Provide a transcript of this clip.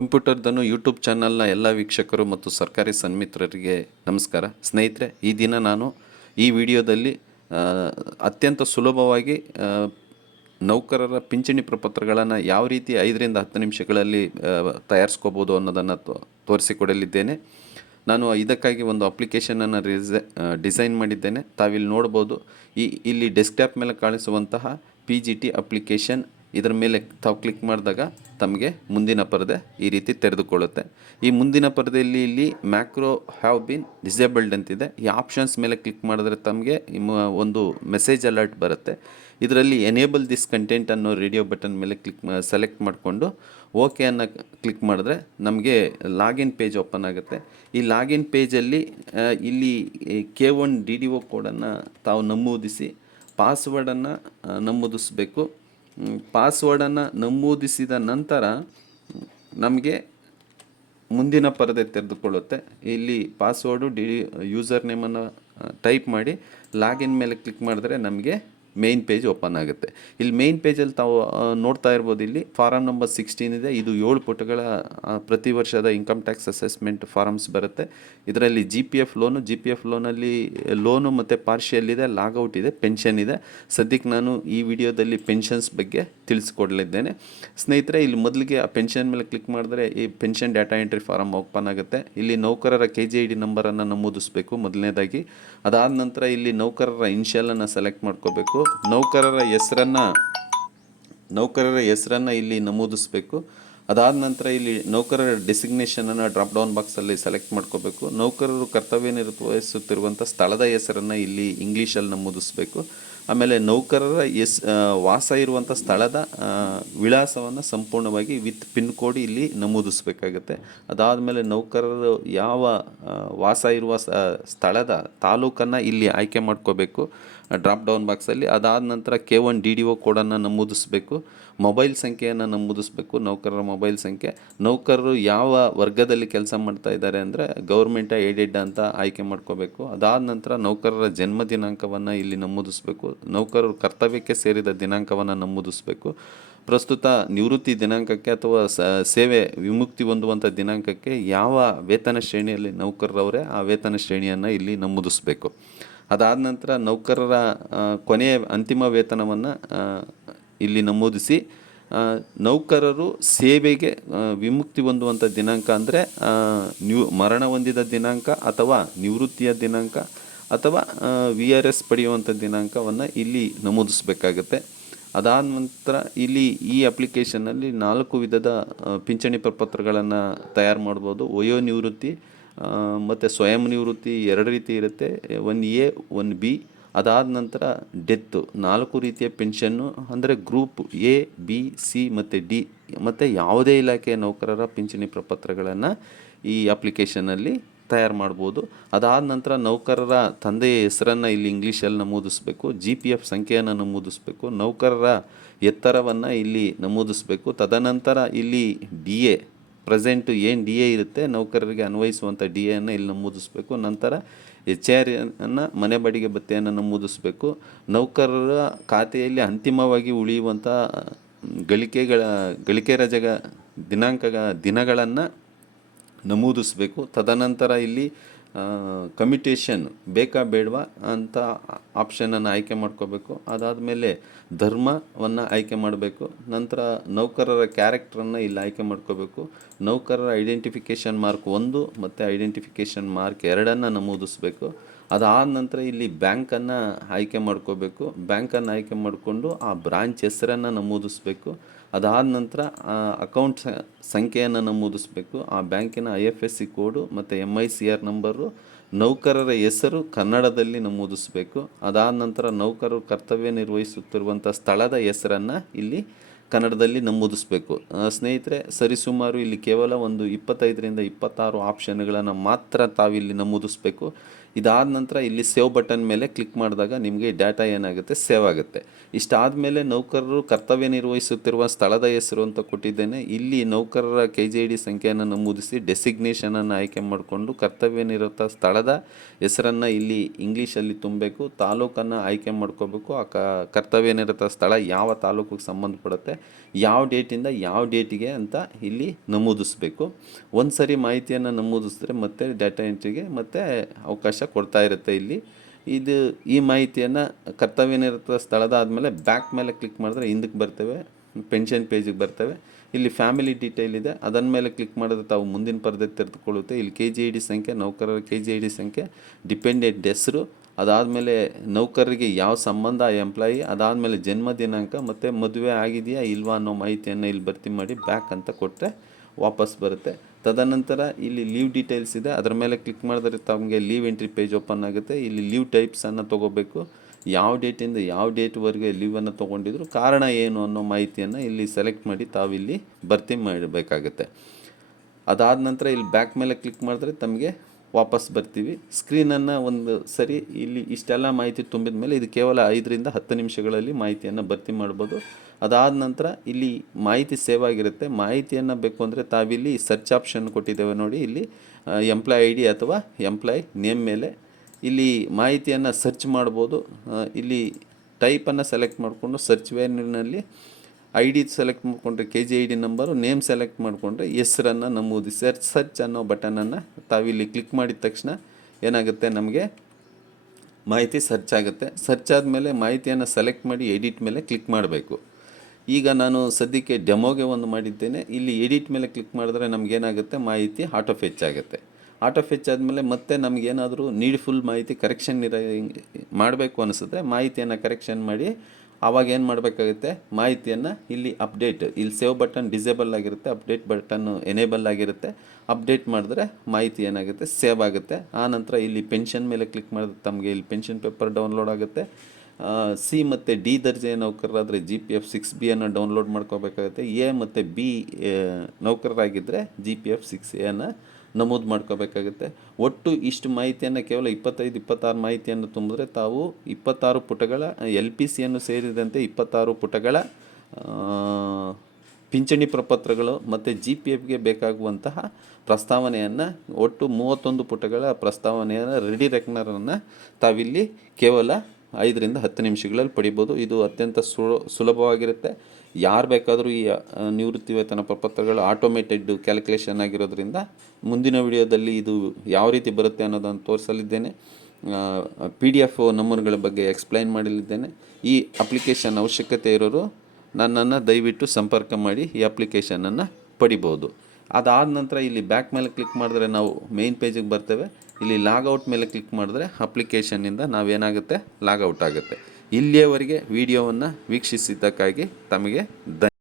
ಕಂಪ್ಯೂಟರ್ದನು YouTube ಚಾನಲ್ನ ಎಲ್ಲ ವೀಕ್ಷಕರು ಮತ್ತು ಸರ್ಕಾರಿ ಸನ್ಮಿತ್ರರಿಗೆ ನಮಸ್ಕಾರ. ಸ್ನೇಹಿತರೆ, ಈ ದಿನ ನಾನು ಈ ವಿಡಿಯೋದಲ್ಲಿ ಅತ್ಯಂತ ಸುಲಭವಾಗಿ ನೌಕರರ ಪಿಂಚಣಿ ಪ್ರಪತ್ರಗಳನ್ನು ಯಾವ ರೀತಿ 5ರಿಂದ 10 ನಿಮಿಷಗಳಲ್ಲಿ ತಯಾರಿಸ್ಕೋಬೋದು ಅನ್ನೋದನ್ನು ತೋರಿಸಿಕೊಡಲಿದ್ದೇನೆ. ನಾನು ಇದಕ್ಕಾಗಿ ಒಂದು ಅಪ್ಲಿಕೇಶನನ್ನು ಡಿಸೈನ್ ಮಾಡಿದ್ದೇನೆ. ತಾವಿಲ್ಲಿ ನೋಡ್ಬೋದು. ಇಲ್ಲಿ ಡೆಸ್ಕ್ಟಾಪ್ ಮೇಲೆ ಕಾಣಿಸುವಂತಹ PGT ಅಪ್ಲಿಕೇಶನ್, ಇದರ ಮೇಲೆ ತಾವು ಕ್ಲಿಕ್ ಮಾಡಿದಾಗ ತಮಗೆ ಮುಂದಿನ ಪರದೆ ಈ ರೀತಿ ತೆರೆದುಕೊಳ್ಳುತ್ತೆ. ಈ ಮುಂದಿನ ಪರದೆಯಲ್ಲಿ ಇಲ್ಲಿ ಮ್ಯಾಕ್ರೋ ಹ್ಯಾವ್ ಬಿನ್ ಡಿಸೇಬಲ್ಡ್ ಅಂತಿದೆ. ಈ ಆಪ್ಷನ್ಸ್ ಮೇಲೆ ಕ್ಲಿಕ್ ಮಾಡಿದ್ರೆ ತಮಗೆ ಒಂದು ಮೆಸೇಜ್ ಅಲರ್ಟ್ ಬರುತ್ತೆ. ಇದರಲ್ಲಿ ಎನೇಬಲ್ ದಿಸ್ ಕಂಟೆಂಟ್ ಅನ್ನೋ ರೇಡಿಯೋ ಬಟನ್ ಮೇಲೆ ಸೆಲೆಕ್ಟ್ ಮಾಡಿಕೊಂಡು ಓಕೆ ಅನ್ನೋ ಕ್ಲಿಕ್ ಮಾಡಿದ್ರೆ ನಮಗೆ ಲಾಗಿನ್ ಪೇಜ್ ಓಪನ್ ಆಗುತ್ತೆ. ಈ ಲಾಗಿನ್ ಪೇಜಲ್ಲಿ ಇಲ್ಲಿ K1 DDO ಕೋಡನ್ನು ತಾವು ನಮೂದಿಸಿ ಪಾಸ್ವರ್ಡನ್ನು ನಮೂದಿಸಬೇಕು. ಪಾಸ್ವರ್ಡನ್ನು ನಮೂದಿಸಿದ ನಂತರ ನಮಗೆ ಮುಂದಿನ ಪರದೆ ತೆರೆದುಕೊಳ್ಳುತ್ತೆ. ಇಲ್ಲಿ ಪಾಸ್ವರ್ಡು ಯೂಸರ್ ನೇಮನ್ನು ಟೈಪ್ ಮಾಡಿ ಲಾಗಿನ್ ಮೇಲೆ ಕ್ಲಿಕ್ ಮಾಡಿದ್ರೆ ನಮಗೆ ಮೇನ್ ಪೇಜ್ ಓಪನ್ ಆಗುತ್ತೆ. ಇಲ್ಲಿ ಮೇನ್ ಪೇಜಲ್ಲಿ ತಾವು ನೋಡ್ತಾ ಇರ್ಬೋದು. ಇಲ್ಲಿ ಫಾರಮ್ ನಂಬರ್ 16 ಇದೆ. ಇದು 7 ಪುಟಗಳ ಪ್ರತಿ ವರ್ಷದ ಇನ್ಕಮ್ ಟ್ಯಾಕ್ಸ್ ಅಸೆಸ್ಮೆಂಟ್ ಫಾರಮ್ಸ್ ಬರುತ್ತೆ. ಇದರಲ್ಲಿ GPF ಲೋನಲ್ಲಿ ಲೋನು ಮತ್ತು ಪಾರ್ಷಿಯಲ್ ಇದೆ, ಲಾಗೌಟ್ ಇದೆ, ಪೆನ್ಷನ್ ಇದೆ. ಸದ್ಯಕ್ಕೆ ನಾನು ಈ ವಿಡಿಯೋದಲ್ಲಿ ಪೆನ್ಷನ್ಸ್ ಬಗ್ಗೆ ತಿಳಿಸ್ಕೊಡ್ಲಿದ್ದೇನೆ. ಸ್ನೇಹಿತರೆ, ಇಲ್ಲಿ ಮೊದಲಿಗೆ ಆ ಪೆನ್ಷನ್ ಮೇಲೆ ಕ್ಲಿಕ್ ಮಾಡಿದ್ರೆ ಈ pension data entry form open ಆಗುತ್ತೆ. ಇಲ್ಲಿ ನೌಕರರ KGID ನಂಬರನ್ನು ನಮೂದಿಸಬೇಕು ಮೊದಲನೇದಾಗಿ. ಅದಾದ ನಂತರ ಇಲ್ಲಿ ನೌಕರರ ಇನ್ಷಿಯಲನ್ನು ಸೆಲೆಕ್ಟ್ ಮಾಡ್ಕೋಬೇಕು. ನೌಕರರ ಹೆಸರನ್ನು ಇಲ್ಲಿ ನಮೂದಿಸಬೇಕು. ಅದಾದ ನಂತರ ಇಲ್ಲಿ ನೌಕರರ ಡೆಸಿಗ್ನೇಷನನ್ನು ಡ್ರಾಪ್ ಡೌನ್ ಬಾಕ್ಸಲ್ಲಿ ಸೆಲೆಕ್ಟ್ ಮಾಡ್ಕೋಬೇಕು. ನೌಕರರು ಕರ್ತವ್ಯ ನಿರ್ವಹಿಸುತ್ತಿರುವಂಥ ಸ್ಥಳದ ಹೆಸರನ್ನು ಇಲ್ಲಿ ಇಂಗ್ಲೀಷಲ್ಲಿ ನಮೂದಿಸಬೇಕು. ಆಮೇಲೆ ನೌಕರರ ವಾಸ ಇರುವಂಥ ಸ್ಥಳದ ವಿಳಾಸವನ್ನು ಸಂಪೂರ್ಣವಾಗಿ ವಿತ್ ಪಿನ್ ಕೋಡ್ ಇಲ್ಲಿ ನಮೂದಿಸಬೇಕಾಗುತ್ತೆ. ಅದಾದಮೇಲೆ ನೌಕರರು ಯಾವ ವಾಸ ಇರುವ ಸ್ಥಳದ ತಾಲೂಕನ್ನು ಇಲ್ಲಿ ಆಯ್ಕೆ ಮಾಡ್ಕೋಬೇಕು ಡ್ರಾಪ್ ಡೌನ್ ಬಾಕ್ಸಲ್ಲಿ. ಅದಾದ ನಂತರ K1 DDO ಕೋಡನ್ನು ನಮೂದಿಸಬೇಕು. ಮೊಬೈಲ್ ಸಂಖ್ಯೆಯನ್ನು ನಮೂದಿಸಬೇಕು, ನೌಕರರ ಮೊಬೈಲ್ ಸಂಖ್ಯೆ. ನೌಕರರು ಯಾವ ವರ್ಗದಲ್ಲಿ ಕೆಲಸ ಮಾಡ್ತಾ ಇದ್ದಾರೆ ಅಂದರೆ ಗೌರ್ಮೆಂಟ್ ಏಡೆಡ್ ಅಂತ ಆಯ್ಕೆ ಮಾಡ್ಕೋಬೇಕು. ಅದಾದ ನಂತರ ನೌಕರರ ಜನ್ಮ ದಿನಾಂಕವನ್ನು ಇಲ್ಲಿ ನಮೂದಿಸಬೇಕು. ನೌಕರರು ಕರ್ತವ್ಯಕ್ಕೆ ಸೇರಿದ ದಿನಾಂಕವನ್ನು ನಮೂದಿಸಬೇಕು. ಪ್ರಸ್ತುತ ನಿವೃತ್ತಿ ದಿನಾಂಕಕ್ಕೆ ಅಥವಾ ಸೇವೆ ವಿಮುಕ್ತಿ ಹೊಂದುವಂಥ ದಿನಾಂಕಕ್ಕೆ ಯಾವ ವೇತನ ಶ್ರೇಣಿಯಲ್ಲಿ ನೌಕರರವರೇ ಆ ವೇತನ ಶ್ರೇಣಿಯನ್ನು ಇಲ್ಲಿ ನಮೂದಿಸಬೇಕು. ಅದಾದ ನಂತರ ನೌಕರರ ಕೊನೆಯ ಅಂತಿಮ ವೇತನವನ್ನು ಇಲ್ಲಿ ನಮೂದಿಸಿ ನೌಕರರು ಸೇವೆಗೆ ವಿಮುಕ್ತಿ ಹೊಂದುವಂಥ ದಿನಾಂಕ ಅಂದರೆ ಮರಣ ಹೊಂದಿದ ದಿನಾಂಕ ಅಥವಾ ನಿವೃತ್ತಿಯ ದಿನಾಂಕ ಅಥವಾ VRS ಪಡೆಯುವಂಥ ದಿನಾಂಕವನ್ನು ಇಲ್ಲಿ ನಮೂದಿಸಬೇಕಾಗತ್ತೆ. ಅದಾದ ನಂತರ ಇಲ್ಲಿ ಈ ಅಪ್ಲಿಕೇಶನ್ನಲ್ಲಿ 4 ವಿಧದ ಪಿಂಚಣಿ ಪ್ರಪತ್ರಗಳನ್ನು ತಯಾರು ಮಾಡ್ಬೋದು. ವಯೋ ನಿವೃತ್ತಿ ಮತ್ತು ಸ್ವಯಂ ನಿವೃತ್ತಿ 2 ರೀತಿ ಇರುತ್ತೆ, 1A 1B. ಅದಾದ ನಂತರ ಡೆತ್ತು 4 ರೀತಿಯ ಪೆನ್ಷನ್ನು ಅಂದರೆ ಗ್ರೂಪ್ A B C ಮತ್ತು D ಮತ್ತು ಯಾವುದೇ ಇಲಾಖೆಯ ನೌಕರರ ಪಿಂಚಣಿ ಪ್ರಪತ್ರಗಳನ್ನು ಈ ಅಪ್ಲಿಕೇಶನಲ್ಲಿ ತಯಾರು ಮಾಡ್ಬೋದು. ಅದಾದ ನಂತರ ನೌಕರರ ತಂದೆಯ ಹೆಸರನ್ನು ಇಲ್ಲಿ ಇಂಗ್ಲೀಷಲ್ಲಿ ನಮೂದಿಸಬೇಕು. GPF ಸಂಖ್ಯೆಯನ್ನು ನಮೂದಿಸಬೇಕು. ನೌಕರರ ಎತ್ತರವನ್ನು ಇಲ್ಲಿ ನಮೂದಿಸಬೇಕು. ತದನಂತರ ಇಲ್ಲಿ DA ಪ್ರೆಸೆಂಟು ಏನು DA ಇರುತ್ತೆ ನೌಕರರಿಗೆ ಅನ್ವಯಿಸುವಂಥ DAಯನ್ನು ಇಲ್ಲಿ ನಮೂದಿಸಬೇಕು. ನಂತರ HR ಅನ್ನು ಮನೆ ಬಾಡಿಗೆ ಭತ್ಯೆಯನ್ನು ನಮೂದಿಸಬೇಕು. ನೌಕರರ ಖಾತೆಯಲ್ಲಿ ಅಂತಿಮವಾಗಿ ಉಳಿಯುವಂಥ ಗಳಿಕೆ ರಜೆಗ ದಿನಗಳನ್ನು ನಮೂದಿಸಬೇಕು. ತದನಂತರ ಇಲ್ಲಿ ಕಮ್ಯುಟೇಷನ್ ಬೇಕಾ ಬೇಡವಾ ಅಂತ ಆಪ್ಷನನ್ನು ಆಯ್ಕೆ ಮಾಡ್ಕೋಬೇಕು. ಅದಾದಮೇಲೆ ಧರ್ಮವನ್ನು ಆಯ್ಕೆ ಮಾಡಬೇಕು. ನಂತರ ನೌಕರರ ಕ್ಯಾರೆಕ್ಟ್ರನ್ನು ಇಲ್ಲಿ ಆಯ್ಕೆ ಮಾಡ್ಕೋಬೇಕು. ನೌಕರರ ಐಡೆಂಟಿಫಿಕೇಷನ್ ಮಾರ್ಕ್ 1 ಮತ್ತು ಐಡೆಂಟಿಫಿಕೇಷನ್ ಮಾರ್ಕ್ 2 ನಮೂದಿಸಬೇಕು. ಅದಾದ ನಂತರ ಇಲ್ಲಿ ಬ್ಯಾಂಕನ್ನು ಆಯ್ಕೆ ಮಾಡ್ಕೋಬೇಕು. ಬ್ಯಾಂಕನ್ನು ಆಯ್ಕೆ ಮಾಡಿಕೊಂಡು ಆ ಬ್ರಾಂಚ್ ಹೆಸರನ್ನು ನಮೂದಿಸಬೇಕು. ಅದಾದ ನಂತರ ಅಕೌಂಟ್ ಸಂಖ್ಯೆಯನ್ನು ನಮೂದಿಸಬೇಕು. ಆ ಬ್ಯಾಂಕಿನ IFSC ಕೋಡು ಮತ್ತು MICR ನಂಬರು. ನೌಕರರ ಹೆಸರು ಕನ್ನಡದಲ್ಲಿ ನಮೂದಿಸಬೇಕು. ಅದಾದ ನಂತರ ನೌಕರರು ಕರ್ತವ್ಯ ನಿರ್ವಹಿಸುತ್ತಿರುವಂಥ ಸ್ಥಳದ ಹೆಸರನ್ನು ಇಲ್ಲಿ ಕನ್ನಡದಲ್ಲಿ ನಮೂದಿಸಬೇಕು. ಸ್ನೇಹಿತರೆ, ಸರಿಸುಮಾರು ಇಲ್ಲಿ ಕೇವಲ ಒಂದು 25ರಿಂದ 26 ಆಪ್ಷನ್ಗಳನ್ನು ಮಾತ್ರ ತಾವಿಲ್ಲಿ ನಮೂದಿಸಬೇಕು. ಇದಾದ ನಂತರ ಇಲ್ಲಿ ಸೇವ್ ಬಟನ್ ಮೇಲೆ ಕ್ಲಿಕ್ ಮಾಡಿದಾಗ ನಿಮಗೆ ಡಾಟಾ ಏನಾಗುತ್ತೆ ಸೇವ್ ಆಗುತ್ತೆ. ಇಷ್ಟಾದ ಮೇಲೆ ನೌಕರರು ಕರ್ತವ್ಯ ನಿರ್ವಹಿಸುತ್ತಿರುವ ಸ್ಥಳದ ಹೆಸರು ಅಂತ ಕೊಟ್ಟಿದ್ದೇನೆ. ಇಲ್ಲಿ ನೌಕರರ KGID ಸಂಖ್ಯೆಯನ್ನು ನಮೂದಿಸಿ ಡೆಸಿಗ್ನೇಷನನ್ನು ಆಯ್ಕೆ ಮಾಡಿಕೊಂಡು ಕರ್ತವ್ಯ ನಿರತ ಸ್ಥಳದ ಹೆಸರನ್ನು ಇಲ್ಲಿ ಇಂಗ್ಲೀಷಲ್ಲಿ ತುಂಬಬೇಕು. ತಾಲೂಕನ್ನು ಆಯ್ಕೆ ಮಾಡ್ಕೋಬೇಕು. ಆ ಕರ್ತವ್ಯ ನಿರತ ಸ್ಥಳ ಯಾವ ತಾಲೂಕಿಗೆ ಸಂಬಂಧಪಡುತ್ತೆ ಯಾವ ಡೇಟಿಂದ ಯಾವ ಡೇಟಿಗೆ ಅಂತ ಇಲ್ಲಿ ನಮೂದಿಸ್ಬೇಕು. ಒಂದು ಸರಿ ಮಾಹಿತಿಯನ್ನು ನಮೂದಿಸಿದ್ರೆ ಮತ್ತೆ ಡಾಟಾ ಎಂಟ್ರಿಗೆ ಮತ್ತೆ ಅವಕಾಶ ಕೊಡ್ತಾ ಇರುತ್ತೆ ಇಲ್ಲಿ. ಈ ಮಾಹಿತಿಯನ್ನು ಕರ್ತವ್ಯನಿರತ ಸ್ಥಳದ ಆದಮೇಲೆ ಬ್ಯಾಕ್ ಮೇಲೆ ಕ್ಲಿಕ್ ಮಾಡಿದ್ರೆ ಹಿಂದಕ್ಕೆ ಬರ್ತೇವೆ, ಪೆನ್ಷನ್ ಪೇಜಿಗೆ ಬರ್ತೇವೆ. ಇಲ್ಲಿ ಫ್ಯಾಮಿಲಿ ಡೀಟೇಲ್ ಇದೆ, ಅದನ್ನ ಮೇಲೆ ಕ್ಲಿಕ್ ಮಾಡಿದ್ರೆ ತಾವು ಮುಂದಿನ ಪರದೆ ತೆರೆದುಕೊಳ್ಳುತ್ತೆ. ಇಲ್ಲಿ KGID ಸಂಖ್ಯೆ, ನೌಕರರ KGID ಸಂಖ್ಯೆ, ಡಿಪೆಂಡೆಂಟ್ ಹೆಸರು, ಅದಾದಮೇಲೆ ನೌಕರರಿಗೆ ಯಾವ ಸಂಬಂಧ ಎಂಪ್ಲಾಯಿ, ಅದಾದಮೇಲೆ ಜನ್ಮ ದಿನಾಂಕ ಮತ್ತು ಮದುವೆ ಆಗಿದೆಯಾ ಇಲ್ವಾ ಅನ್ನೋ ಮಾಹಿತಿಯನ್ನು ಇಲ್ಲಿ ಭರ್ತಿ ಮಾಡಿ ಬ್ಯಾಕ್ ಅಂತ ಕೊಟ್ಟರೆ ವಾಪಸ್ ಬರುತ್ತೆ. ತದನಂತರ ಇಲ್ಲಿ ಲೀವ್ ಡೀಟೇಲ್ಸ್ ಇದೆ, ಅದರ ಮೇಲೆ ಕ್ಲಿಕ್ ಮಾಡಿದ್ರೆ ತಮಗೆ ಲೀವ್ ಎಂಟ್ರಿ ಪೇಜ್ ಓಪನ್ ಆಗುತ್ತೆ. ಇಲ್ಲಿ ಲೀವ್ ಟೈಪ್ಸನ್ನು ತೊಗೋಬೇಕು, ಯಾವ ಡೇಟಿಂದ ಯಾವ ಡೇಟ್ವರೆಗೆ ಲೀವನ್ನು ತೊಗೊಂಡಿದ್ರು, ಕಾರಣ ಏನು ಅನ್ನೋ ಮಾಹಿತಿಯನ್ನು ಇಲ್ಲಿ ಸೆಲೆಕ್ಟ್ ಮಾಡಿ ತಾವಿಲ್ಲಿ ಭರ್ತಿ ಮಾಡಬೇಕಾಗತ್ತೆ. ಅದಾದ ನಂತರ ಇಲ್ಲಿ ಬ್ಯಾಕ್ ಮೇಲೆ ಕ್ಲಿಕ್ ಮಾಡಿದ್ರೆ ತಮಗೆ ವಾಪಸ್ ಬರ್ತೀವಿ. ಸ್ಕ್ರೀನನ್ನು ಒಂದು ಸರಿ ಇಲ್ಲಿ ಇಷ್ಟೆಲ್ಲ ಮಾಹಿತಿ ತುಂಬಿದ ಮೇಲೆ ಇದು ಕೇವಲ 5 ರಿಂದ 10 ನಿಮಿಷಗಳಲ್ಲಿ ಮಾಹಿತಿಯನ್ನು ಭರ್ತಿ ಮಾಡ್ಬೋದು. ಅದಾದ ನಂತರ ಇಲ್ಲಿ ಮಾಹಿತಿ ಸೇವ್ ಆಗಿರುತ್ತೆ. ಮಾಹಿತಿಯನ್ನು ಬೇಕು ಅಂದರೆ ತಾವಿಲ್ಲಿ ಸರ್ಚ್ ಆಪ್ಷನ್ ಕೊಟ್ಟಿದ್ದೇವೆ ನೋಡಿ, ಇಲ್ಲಿ ಎಂಪ್ಲಾಯ್ ID ಅಥವಾ ಎಂಪ್ಲಾಯ್ ನೇಮ್ ಮೇಲೆ ಇಲ್ಲಿ ಮಾಹಿತಿಯನ್ನು ಸರ್ಚ್ ಮಾಡ್ಬೋದು. ಇಲ್ಲಿ ಟೈಪನ್ನು ಸೆಲೆಕ್ಟ್ ಮಾಡಿಕೊಂಡು ಸರ್ಚ್ ವೇರ್ನಲ್ಲಿ ID ಸೆಲೆಕ್ಟ್ ಮಾಡಿಕೊಂಡ್ರೆ KGID ನಂಬರು, ನೇಮ್ ಸೆಲೆಕ್ಟ್ ಮಾಡಿಕೊಂಡ್ರೆ ಹೆಸರನ್ನು ನಮೂದಿಸಿ ಸರ್ಚ್ ಅನ್ನೋ ಬಟನನ್ನು ತಾವಿಲ್ಲಿ ಕ್ಲಿಕ್ ಮಾಡಿದ ತಕ್ಷಣ ಏನಾಗುತ್ತೆ, ನಮಗೆ ಮಾಹಿತಿ ಸರ್ಚ್ ಆಗುತ್ತೆ. ಸರ್ಚ್ ಆದಮೇಲೆ ಮಾಹಿತಿಯನ್ನು ಸೆಲೆಕ್ಟ್ ಮಾಡಿ ಎಡಿಟ್ ಮೇಲೆ ಕ್ಲಿಕ್ ಮಾಡಬೇಕು. ಈಗ ನಾನು ಸದ್ಯಕ್ಕೆ ಡೆಮೋಗೆ ಒಂದು ಮಾಡಿದ್ದೇನೆ. ಇಲ್ಲಿ ಎಡಿಟ್ ಮೇಲೆ ಕ್ಲಿಕ್ ಮಾಡಿದ್ರೆ ನಮಗೇನಾಗುತ್ತೆ, ಮಾಹಿತಿ ಆಟೋ ಫೆಚ್ ಆಗುತ್ತೆ. ಆಟೋ ಫೆಚ್ ಆದಮೇಲೆ ಮತ್ತೆ ನಮಗೇನಾದರೂ ನೀಡ್ಫುಲ್ ಮಾಹಿತಿ ಕರೆಕ್ಷನ್ ಮಾಡಬೇಕು ಅನಿಸಿದ್ರೆ ಮಾಹಿತಿಯನ್ನು ಕರೆಕ್ಷನ್ ಮಾಡಿ ಆವಾಗ ಏನು ಮಾಡಬೇಕಾಗುತ್ತೆ, ಮಾಹಿತಿಯನ್ನು ಇಲ್ಲಿ ಅಪ್ಡೇಟ್, ಇಲ್ಲಿ ಸೇವ್ ಬಟನ್ ಡಿಸೇಬಲ್ ಆಗಿರುತ್ತೆ, ಅಪ್ಡೇಟ್ ಬಟನ್ನು ಎನೇಬಲ್ ಆಗಿರುತ್ತೆ. ಅಪ್ಡೇಟ್ ಮಾಡಿದ್ರೆ ಮಾಹಿತಿ ಏನಾಗುತ್ತೆ, ಸೇವ್ ಆಗುತ್ತೆ. ಆನಂತರ ಇಲ್ಲಿ ಪೆನ್ಷನ್ ಮೇಲೆ ಕ್ಲಿಕ್ ಮಾಡಿದ್ರೆ ತಮಗೆ ಇಲ್ಲಿ ಪೆನ್ಷನ್ ಪೇಪರ್ ಡೌನ್ಲೋಡ್ ಆಗುತ್ತೆ. C ಮತ್ತು D ದರ್ಜೆ ನೌಕರರಾದರೆ GPF 6B ಅನ್ನು ಡೌನ್ಲೋಡ್ ಮಾಡ್ಕೋಬೇಕಾಗುತ್ತೆ. A ಮತ್ತು B ನೌಕರರಾಗಿದ್ದರೆ GPF 6A ಅನ್ನು ನಮೂದು ಮಾಡ್ಕೋಬೇಕಾಗುತ್ತೆ. ಒಟ್ಟು ಇಷ್ಟು ಮಾಹಿತಿಯನ್ನು ಕೇವಲ 25-26 ಮಾಹಿತಿಯನ್ನು ತುಂಬಿದ್ರೆ ತಾವು 26 ಪುಟಗಳ LPCಯನ್ನು ಸೇರಿದಂತೆ 26 ಪುಟಗಳ ಪಿಂಚಣಿ ಪ್ರಪತ್ರಗಳು ಮತ್ತು GPFಗೆ ಬೇಕಾಗುವಂತಹ ಪ್ರಸ್ತಾವನೆಯನ್ನು, ಒಟ್ಟು 31 ಪುಟಗಳ ಪ್ರಸ್ತಾವನೆಯನ್ನು ರೆಡಿ ರೆಕ್ನರನ್ನು ತಾವಿಲ್ಲಿ ಕೇವಲ 5 ರಿಂದ 10 ನಿಮಿಷಗಳಲ್ಲಿ ಪಡಿಬೋದು. ಇದು ಅತ್ಯಂತ ಸುಲಭವಾಗಿರುತ್ತೆ. ಯಾರು ಬೇಕಾದರೂ ಈ ನಿವೃತ್ತಿ ವೇತನ ಪ್ರಪತ್ರಗಳು ಆಟೋಮೇಟೆಡ್ ಕ್ಯಾಲ್ಕುಲೇಷನ್ ಆಗಿರೋದ್ರಿಂದ ಮುಂದಿನ ವಿಡಿಯೋದಲ್ಲಿ ಇದು ಯಾವ ರೀತಿ ಬರುತ್ತೆ ಅನ್ನೋದನ್ನು ತೋರಿಸಲಿದ್ದೇನೆ. PDF ನಮೂನೆಗಳ ಬಗ್ಗೆ ಎಕ್ಸ್ಪ್ಲೈನ್ ಮಾಡಲಿದ್ದೇನೆ. ಈ ಅಪ್ಲಿಕೇಶನ್ ಅವಶ್ಯಕತೆ ಇರೋರು ನನ್ನನ್ನು ದಯವಿಟ್ಟು ಸಂಪರ್ಕ ಮಾಡಿ ಈ ಅಪ್ಲಿಕೇಶನನ್ನು ಪಡಿಬೋದು. ಅದಾದ ನಂತರ ಇಲ್ಲಿ ಬ್ಯಾಕ್ ಮೇಲೆ ಕ್ಲಿಕ್ ಮಾಡಿದ್ರೆ ನಾವು ಮೇನ್ ಪೇಜಿಗೆ ಬರ್ತೇವೆ. ಇಲ್ಲಿ ಲಾಗೌಟ್ ಮೇಲೆ ಕ್ಲಿಕ್ ಮಾಡಿದ್ರೆ ಅಪ್ಲಿಕೇಶನ್ನಿಂದ ನಾವೇನಾಗುತ್ತೆ, ಲಾಗೌಟ್ ಆಗುತ್ತೆ. ಇಲ್ಲಿಯವರೆಗೆ ವಿಡಿಯೋವನ್ನು ವೀಕ್ಷಿಸಿದ್ದಕ್ಕಾಗಿ ತಮಗೆ